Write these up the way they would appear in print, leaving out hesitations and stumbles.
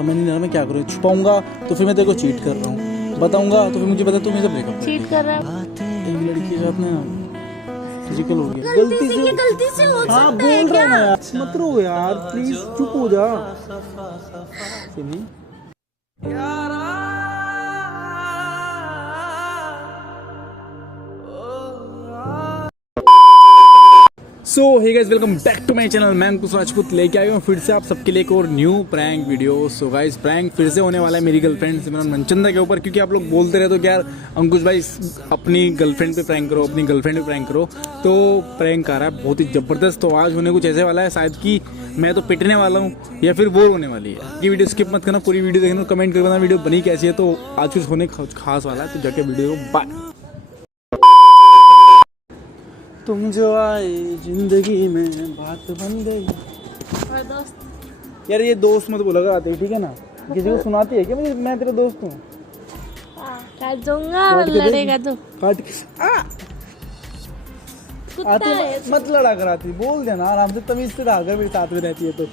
समझ नहीं आ रहा मैं क्या करूँ। छुपाऊंगा तो फिर मैं तेरे को चीट कर रहा हूँ, बताऊंगा तो फिर मुझे पता तू मेरे से ब्रेकअप चीट कर रहा है। एक लड़की के साथ ना फिजिकल हो गया गलती से हो हाँ सकता है बोल रहा क्या? है ना यार, मत रो यार प्लीज, चुप हो जा। सुनी so hey guys, welcome back to my channel. मैं अंकुश राजपूत लेके आया हूँ फिर से आप सबके लिए एक और new prank video. So guys, prank फिर से होने वाला है मेरी गर्लफ्रेंड सिमरन मनचंदा के ऊपर, क्योंकि आप लोग बोलते रहते हो कि यार अंकुश भाई अपनी गर्लफ्रेंड पे प्रैंक करो, अपनी गर्लफ्रेंड पे प्रैंक करो। तो प्रैंक आ रहा है बहुत ही जबरदस्त। तो आज होने कुछ ऐसे वाला है शायद कि मैं तो पिटने वाला हूँ या फिर वो होने वाली है। ये वीडियो स्किप मत करना, पूरी वीडियो देखना, कमेंट करना वीडियो बनी कैसी है। तो आज कुछ होने खास वाला है, तो जाके वीडियो को बाय। तुम जो आए जिंदगी में बात बन गई। और दोस्त यार ये दोस्त मत बोला आते, ठीक है ना? किसी को सुनाती है क्या मैं तेरा दोस्त हूँ? काट दूंगा, लड़ेगा तो काट आती मत लड़ा कर, आती बोल देना आराम से, तमीज से रहा कर मेरे साथ में रहती है तो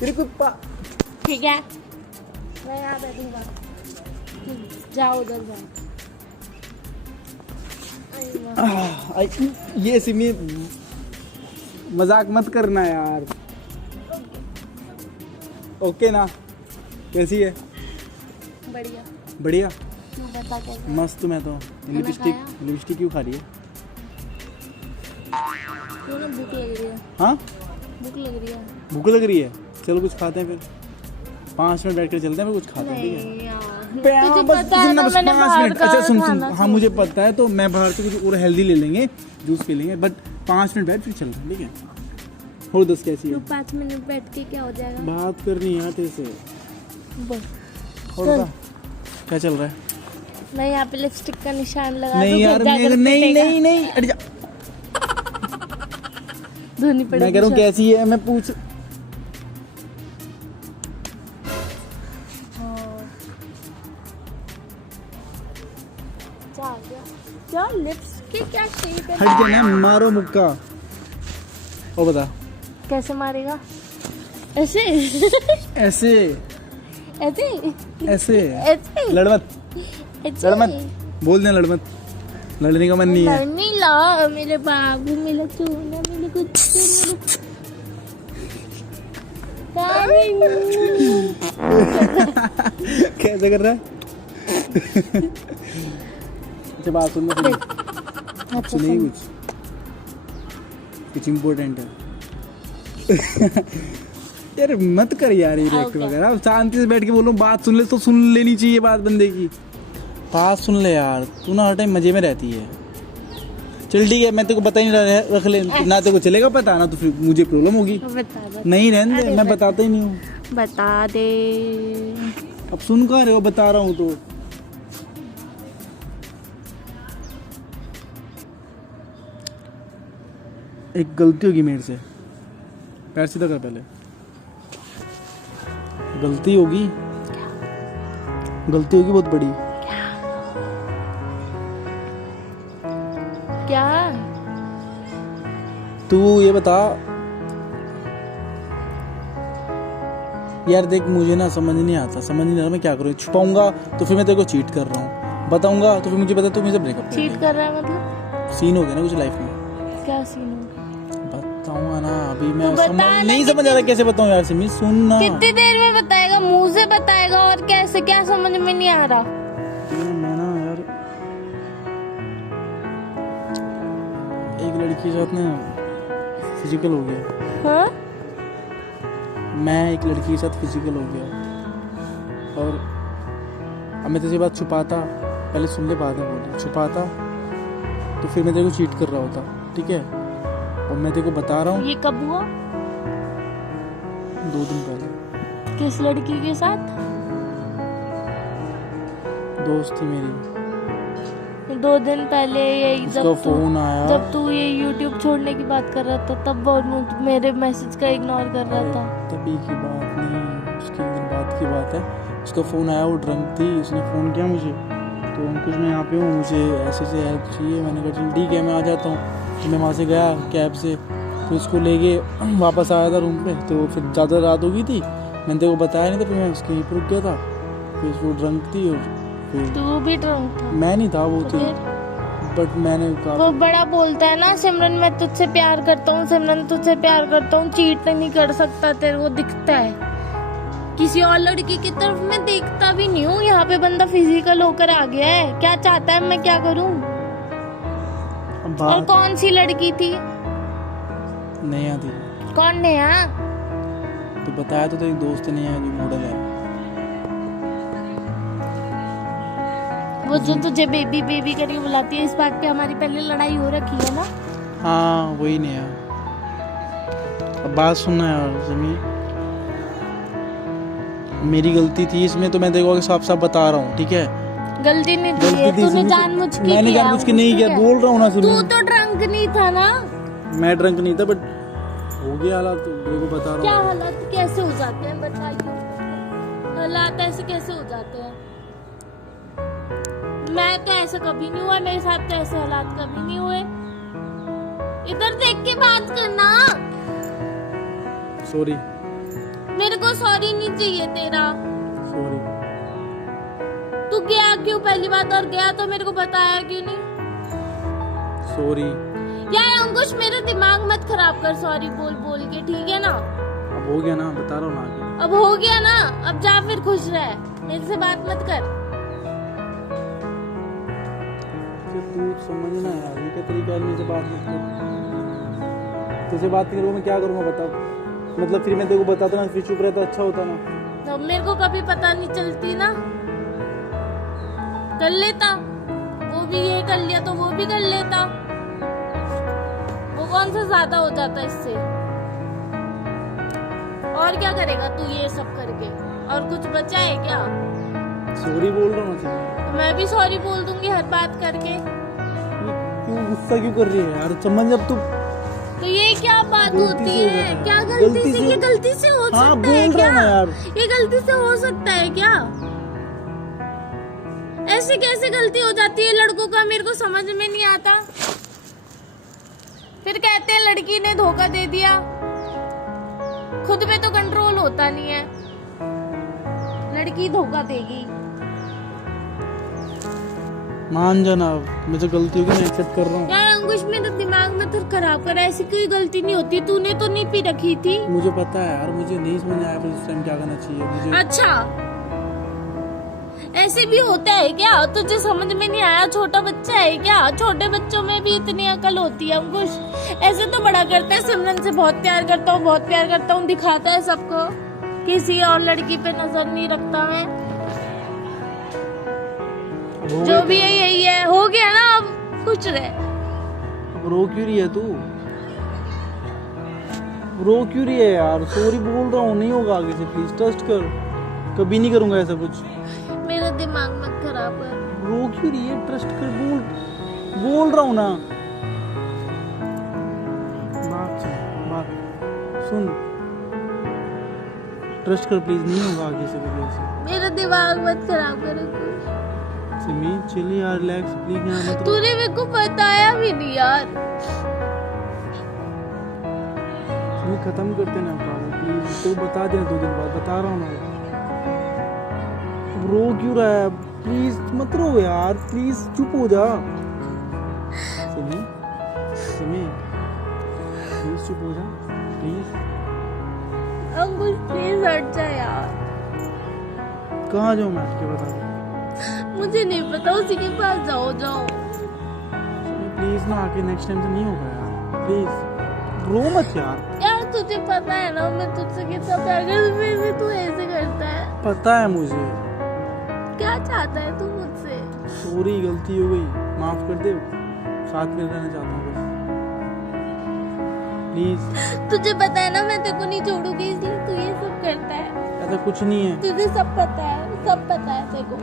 तेरे को ठीक है। मैं यहाँ बैठूंगा, जाओ उधर जाओ। ये सिमी मजाक मत करना यार, ओके ना? कैसी है? बढ़िया बढ़िया बता कैसे? मस्त। मैं तो लिपस्टिक क्यों खा रही है? क्यों ना, भूख लग रही है। हाँ भूख लग रही है। भूख लग रही है, चलो कुछ खाते हैं फिर 5 मिनट बैठ कर चलते हैं, फिर कुछ खाते हैं, ठीक है? नहीं यार, बस तुझे पता है ना, बस मैंने 5 बाहर मिनट। का अच्छा सुन खाना हाँ मुझे पता है, तो मैं बाहर से कुछ और हेल्दी ले लेंगे, जूस पी लेंगे, बट 5 मिनट बैठ फिर चलते हैं, ठीक है? हो 10 कैसी है? 5 मिनट बैठ के क्या हो जाएगा? बात करनी है तेरे से। बोल। और चल। बता, क्या चल रहा है? मैं यहाँ पे लिपस्टिक का निशान लगा नहीं यार नहीं अरे जा। धोनी पड़ेगी। मैं कह रहा हूँ कैसी है, मैं पूछ। क्या लिप्स की क्या शेप है? हट के ना मारो मुक्का। और बता कैसे मारेगा? ऐसे ऐसे ऐसे ऐसे ऐसे लड़ मत, ऐसे लड़ मत, बोल दे लड़ मत, लड़ने का मन नहीं है। नहीं ला मेरे बाबू, मेरा चूना, मेरे कुछ कैसे कर रहा है? अच्छा बात सुन, सुनिए कुछ इम्पोर्टेंट है। यार मत कर यार ये रिएक्ट वगैरह, शांति से बैठ के बोलो, बात सुन ले तो सुन लेनी चाहिए बात बंदे की। बात सुन ले यार, तू ना हर टाइम मजे में रहती है। चल ठीक है, मैं तेरे को बता ही नहीं रख ले ना, तेरे को चलेगा पता ना, तो फिर मुझे प्रॉब्लम होगी। बता दे। नहीं रहने दे, मैं बताता ही नहीं हूँ। बता दे। अब सुन कहाँ रहे हो, बता रहा हूँ तो। एक गलती होगी मेरे से, पैर सीधा कर पहले। गलती होगी बहुत बड़ी। क्या? तू ये बता यार, देख मुझे ना समझ नहीं आता, समझ नहीं आ रहा मैं क्या करूँ। छुपाऊंगा तो फिर मैं तेरे को चीट कर रहा हूँ, बताऊंगा तो फिर मुझे पता तू मुझे ब्रेकअप चीट कर रहा है मतलब? सीन हो गया ना कुछ लाइफ में। क्या सीन हो? बताऊंगा ना अभी मैं तो बता ना, नहीं समझ आ रहा कैसे बताऊं यार सिमी, सुन ना। कितनी देर में बताएगा? मुंह से बताएगा और कैसे? क्या समझ में नहीं आ रहा? मैं ना यार एक लड़की के साथ ना फिजिकल हो गया। हाँ? मैं एक लड़की के साथ फिजिकल हो गया, और अब मैं तेरी बात छुपाता, पहले सुन ले बाद में बोल, छुपाता तो फिर मैं तेरे को चीट कर रहा होता, ठीक है? और मैं तेरे को बता रहा हूँ। ये कब हुआ? 2 दिन पहले। किस लड़की के साथ? दोस्त थी मेरी। 2 दिन पहले यही उसका फोन आया, जब तू ये YouTube छोड़ने की बात कर रहा था, तब वो मेरे मैसेज का इग्नोर कर रहा था। तभी की बात नहीं, उसके एक दिन बाद की बात है। उसका फ़ोन आया, वो ड्रंक थी, उसने फ़ोन किया मुझे, तो अंकुश मैं यहाँ पे हूँ, मुझे ऐसे हेल्प चाहिए। मैंने कहा चल ठीक है मैं आ जाता हूँ। तो मैं वहाँ से गया कैब से, तो उसको लेके वापस आया था रूम पे, तो फिर ज़्यादा रात हो गई थी, मैंने तेरे को बताया नहीं था, फिर मैं उसके यहीं पर रुक गया था, फिर वो ड्रंक थी और फिर तू भी ड्रंक था? मैं नहीं था, वो तो थी, फिर बट मैंने कहा वो बड़ा बोलता है ना, सिमरन मैं तुझसे प्यार करता हूँ, सिमरन तुझसे प्यार करता हूँ, चीट नहीं कर सकता, तेरे को दिखता है। किसी और लड़की की तरफ मैं देखता भी नहीं हूँ, यहाँ पे बंदा फिजिकल होकर आ गया है, क्या चाहता है, मैं क्या करूँ? और बात कौन सी लड़की थी? नहीं आती, कौन नया? तो बताया तो एक दोस्त नहीं है जो मॉडल है, वो जो तुझे बेबी बेबी करके बुलाती है, इस बात पे हमारी पहले लड़ाई हो रखी है ना। हाँ वही नहीं है। अब बात सुनना यार समी, मेरी गलती थी इसमें, तो मैं देखो साफ साफ बता रहा हूँ, ठीक है? गलती नहीं थी, गलती थी तूने सिमी, जानबूझ के मैंने किया, जानबूझ के नहीं किया, ठीक है? बोल रहा हूँ ना तू सिमी, तो ड्रंक नहीं था ना। मैं ड्रंक नहीं था, बट हो गया हालात, तो मेरे को बता क्या रहा हूँ। हालात कैसे हो जाते हैं बताइए, हालात ऐसे कैसे हो जाते हैं? मैं तो ऐसा कभी नहीं हुआ, मेरे साथ तो ऐसे हालात कभी नहीं हुए। इधर देख के बात करना। सॉरी मेरे को सॉरी नहीं चाहिए तेरा। सॉरी। तू गया क्यों पहली बात, और गया तो मेरे को बताया क्यों नहीं? सॉरी। यार अंकुश मेरा दिमाग मत खराब कर सॉरी बोल बोल के, ठीक है ना? अब हो गया ना, बता रहा हूँ ना आगे। अब हो गया ना, अब जा फिर खुश रह, मेरे से बात मत कर। तू समझना यार, ये क्या तरीका है, मेरे से बात मत कर, तुझसे बात नहीं करूँ मैं क्या करूँगा बता? मतलब फिर मैं तेरे को बताता ना, फिर चुप रहता अच्छा होता ना। तो मेरे को कभी पता नहीं चलती ना, कर लेता, वो भी ये कर लिया तो वो भी कर लेता, वो कौन सा ज्यादा हो जाता इससे? और क्या करेगा तू ये सब करके, और कुछ बचा है क्या? सॉरी बोल रहा हूँ ना, तो मैं भी सॉरी बोल दूंगी हर बात करके। क्यों गुस्सा क्यों कर रही है यार? समझ, अब तू तो ये क्या बात गलती होती से हो है? गया। क्या गलती गलती से? से- ये गलती से हो हाँ, सकता है बोल रहा क्या? हूँ ना यार। ये गलती से हो सकता है क्या? ऐसे कैसे गलती हो जाती है लड़कों का, मेरे को समझ में नहीं आता। फिर कहते हैं लड़की ने धोखा दे दिया, खुद में तो कंट्रोल होता नहीं है, लड़की धोखा देगी। मान जाना, मुझे गलती होगी, मैं एक्सेप्ट कर रहा हूँ। यार अंकुश मेरे दिमाग में तो खराब करा, ऐसी कोई गलती नहीं होती, तूने तो नहीं पी रखी थी। मुझे पता है यार, मुझे नहीं समझ आया फिर उस टाइम क्या करना चाहिए मुझे। अच्छा ऐसे भी होता है क्या? तुझे समझ में नहीं आया? छोटा बच्चा है क्या? छोटे बच्चों में भी इतनी अकल होती है अंकुश? ऐसे तो बड़ा करता है, सिमरन से बहुत प्यार करता हूँ, बहुत प्यार करता हूँ, दिखाता है सबको, किसी और लड़की पे नजर नहीं रखता है। जो भी है यही है, हो गया ना, अब कुछ रहे। अब रो क्यों रही है तू? रो क्यों रही है यार? सॉरी बोल रहा हूँ, नहीं होगा आगे से, प्लीज ट्रस्ट कर, कभी नहीं करूंगा ऐसा कुछ। मेरा दिमाग मत खराब कर। रो क्यों रही है? ट्रस्ट कर, बोल रहा हूँ ना। बात सुन, ट्रस्ट कर प्लीज, नहीं होगा आगे से कभी ऐसे। मेरा दिमाग मत खराब करे कुछ। सिमी चिल यार, रिलैक्स प्लीज, यहाँ मत रो। तूने मेरे को बताया भी नहीं यार। सिमी खत्म करते ना बाबू, प्लीज तो बता देना 2 दिन बाद, बता रहा हूँ ना। रो क्यों रहा है? प्लीज मत रो यार, प्लीज चुप हो जा। सिमी सिमी प्लीज चुप हो जा, प्लीज। अंकुश प्लीज हट जा यार। कहाँ जाऊँ मैं, क्या बता दो? मुझे नहीं पता, उसी के पास जाओ। प्लीज ना, आके नेक्स्ट टाइम से नहीं होगा यार, प्लीज रो मत यार। यार तुझे पता है ना मैं तुझसे कितना प्यार करती हूँ, फिर भी तू ऐसे करता है। पता है मुझे। क्या चाहता है तू मुझसे? सॉरी, गलती हो गई, माफ कर दे, साथ में रहना चाहता हूँ बस, प्लीज। तुझे पता है ना मैं तेरे को नहीं छोड़ूंगी, इसलिए तू ये सब करता है। ऐसा कुछ नहीं है। तुझे सब पता है, सब पता है तेरे को।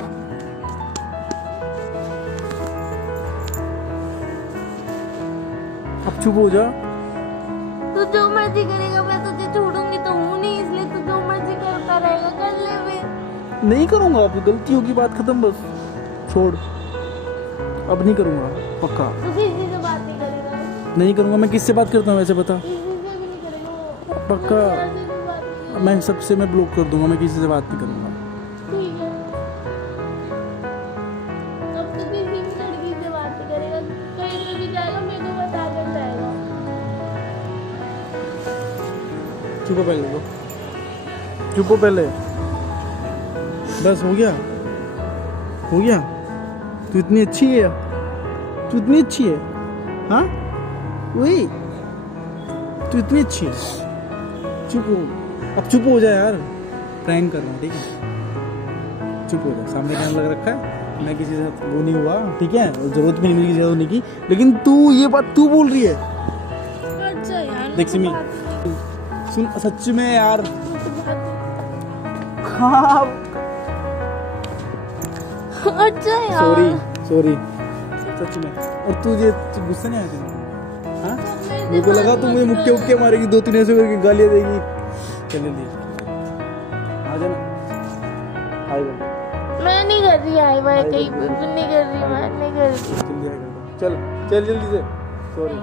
अब चुप हो जा। तू जो मर्जी करेगा, मैं तुझे छोड़ूंगी तो हूँ नहीं, इसलिए तू जो मर्जी करता रहेगा, कर ले फिर। नहीं करूंगा, अब गलती होगी, बात खत्म, बस छोड़, अब नहीं करूंगा पक्का। तू किसी से बात नहीं करेगा? नहीं करूंगा। मैं किससे बात करता हूँ वैसे बता? किसी से भी नहीं करेगा वो। पक्का। मेरे से भी बात नहीं मैं सबसे मैं ब्लॉक कर दूंगा, मैं किसी से बात नहीं करूंगा। ठीक है, अब तो किसी भी लड़की से बात नहीं करेगा, कहीं पे भी जाएगा मेरे को बता कर जाएगा। चुप हो पहले, तो चुप हो पहले, बस हो गया, हो गया। तू इतनी अच्छी है, तू इतनी अच्छी है, हाँ वही, तू इतनी अच्छी है। चुप हो, अब चुप हो जा यार, प्रैंक कर रहा हूँ, ठीक है, चुप हो जा। सामने कैमरा लग रखा है, मैं किसी से वो नहीं हुआ, ठीक है, जरूरत भी नहीं मेरी किसी से होने की, लेकिन तू ये बात तू बोल रही है। अच्छा यार, देख सिमी, सुन सच में यार, अच्छा यार, सॉरी सॉरी, सच में। और तुझे गुस्सा नहीं आया तुम्हें? हाँ, मेरे को लगा तू मुझे मुक्के उक्के मारेगी, 2-3 ऐसे करके गालियाँ देगी। चले दी, आ जाना, हाय बोल। मैं नहीं कर रही हाय बाय, कहीं नहीं कर रही, मैं नहीं कर रही। जल्दी आएगा, चल चल जल्दी से, सॉरी।